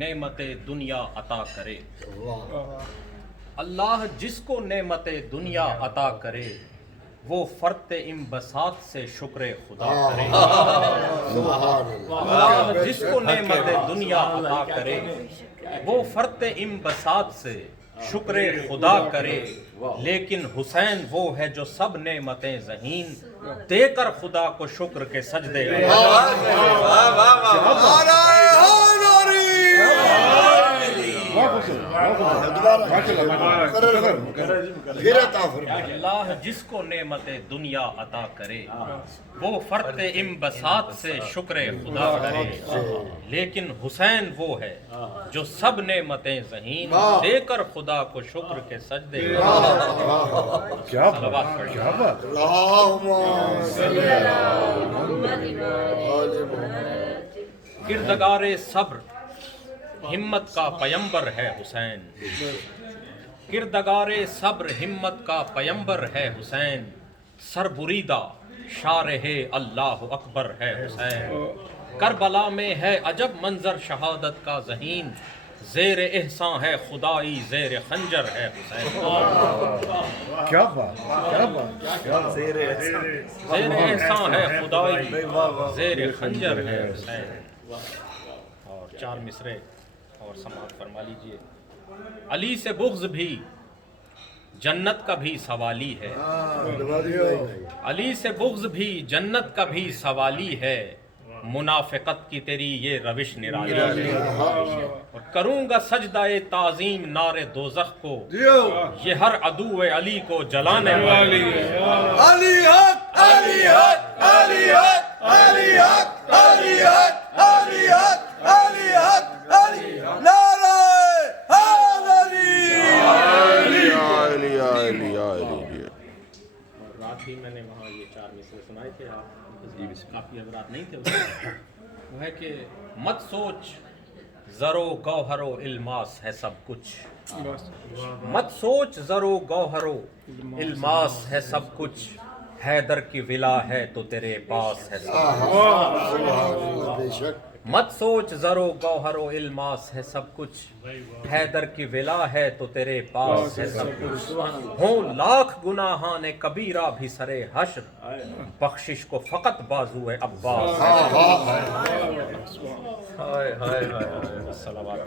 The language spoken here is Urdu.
نعمت دنیا عطا کرے۔ اللہ جس کو نعمت دنیا عطا کرے وہ فرط انبساط سے شکر خدا کرے۔ اللہ جس کو نعمت دنیا عطا کرے وہ فرط انبساط سے شکر خدا کرے، لیکن حسین وہ ہے جو سب نعمتیں ذہین دے کر خدا کو شکر کے سجدے اللہ جس کو نعمت دنیا عطا کرے وہ فرط انبساط سے شکر خدا کرے، لیکن حسین وہ ہے جو سب نعمتیں ذہین دے کر خدا کو شکر کے سجدے صلوات پڑھیں۔ کردگار صبر ہمت کا پیمبر ہے حسین، کردگار صبر ہمت کا پیمبر ہے حسین، سر بریدہ شارح اللہ اکبر ہے حسین، کربلا میں ہے عجب منظر شہادت کا ذہین، زیر احسان ہے خدائی زیر خنجر ہے حسین۔ کیا بات، زیر احسان ہے خدائی زیر خنجر ہے حسین۔ اور چار مصرے اور سماعت فرما لیجئے۔ علی سے بغض بھی جنت کا بھی سوالی ہے، علی سے بغض بھی جنت کا بھی سوالی ہے، منافقت کی تیری یہ روش نرالی ہے، اور کروں گا سجدہ تعظیم نار دوزخ کو، یہ ہر عدو علی کو جلانے والی ہے۔ علی حق، علی حق، علی حق، علی حق، علی حق، علی حق، علی حق، علی نعرہ رات بھی میں نے وہاں یہ چار مصرے سنائے تھے، آپ کافی حضرات نہیں تھے اس میں۔ وہ ہے کہ مت سوچ زر و گوہر و الماس ہے سب کچھ، مت سوچ زر و گوہر و الماس ہے سب کچھ، حیدر کی ولا ہے تو تیرے پاس ہے سب کچھ، مت سوچ زر و گوہر و الماس ہے سب کچھ، حیدر کی ولا ہے تو تیرے پاس ہے سب کچھ، ہوں لاکھ گناہان کبیرہ بھی سرے حشر، بخشش کو فقط بازو ہے عباس۔ ہائے ہائے ہائے، صلوات